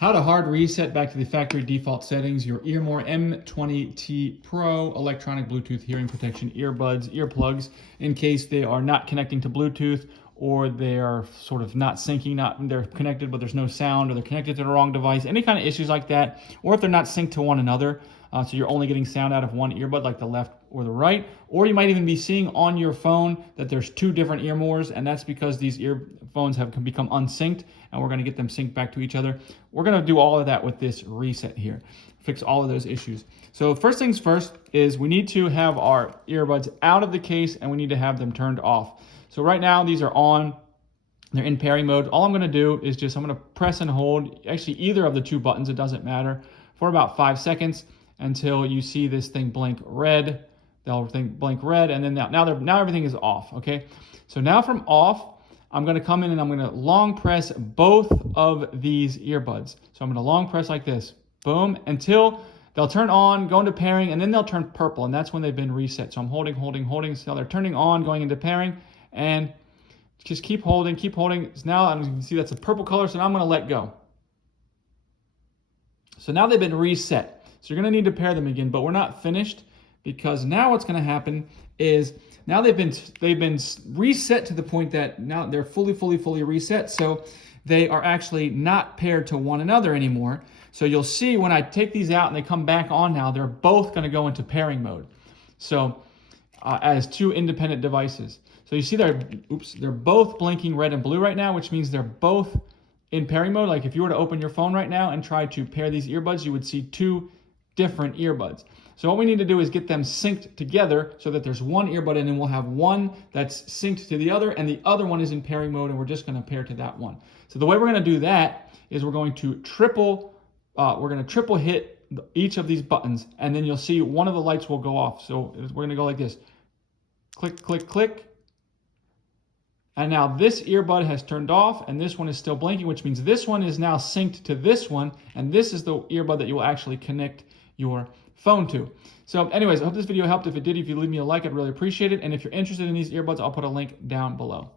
How to hard reset back to the factory default settings your EARMOR M20T Pro electronic Bluetooth hearing protection earbuds, earplugs, in case they are not connecting to Bluetooth, or they are sort of not syncing, they're connected but there's no sound, or they're connected to the wrong device, any kind of issues like that, or if they're not synced to one another, so you're only getting sound out of one earbud, like the left or the right, or you might even be seeing on your phone that there's two different EARMORs, and that's because these earphones have become unsynced, and we're going to get them synced back to each other. We're going to do all of that with this reset here, fix all of those issues. So first things first is we need to have our earbuds out of the case, and we need to have them turned off. So right now these are on, they're in pairing mode. All I'm going to do is I'm going to press and hold, actually either of the two buttons, it doesn't matter, for about 5 seconds until you see this thing blink red. They'll blink red, and then now everything is off, okay? So now from off, I'm going to come in and I'm going to long press both of these earbuds. So I'm going to long press like this, boom, until they'll turn on, go into pairing, and then they'll turn purple, and that's when they've been reset. So I'm holding, so they're turning on, going into pairing, and just keep holding. So now you can see that's a purple color, so now I'm going to let go. So now they've been reset. So you're going to need to pair them again, but we're not finished, because now what's going to happen is now they've been reset to the point that now they're fully reset. So they are actually not paired to one another anymore. So you'll see when I take these out and they come back on now, they're both going to go into pairing mode. So as two independent devices. So you see they're both blinking red and blue right now, which means they're both in pairing mode. Like if you were to open your phone right now and try to pair these earbuds, you would see two different earbuds. So what we need to do is get them synced together so that there's one earbud, and then we'll have one that's synced to the other and the other one is in pairing mode, and we're just going to pair to that one. So the way we're going to do that is we're going to triple hit each of these buttons, and then you'll see one of the lights will go off. So we're going to go like this. Click, click, click. And now this earbud has turned off and this one is still blinking, which means this one is now synced to this one, and this is the earbud that you will actually connect your phone to. So anyways, I hope this video helped. If it did, if you leave me a like, I'd really appreciate it. And if you're interested in these earbuds, I'll put a link down below.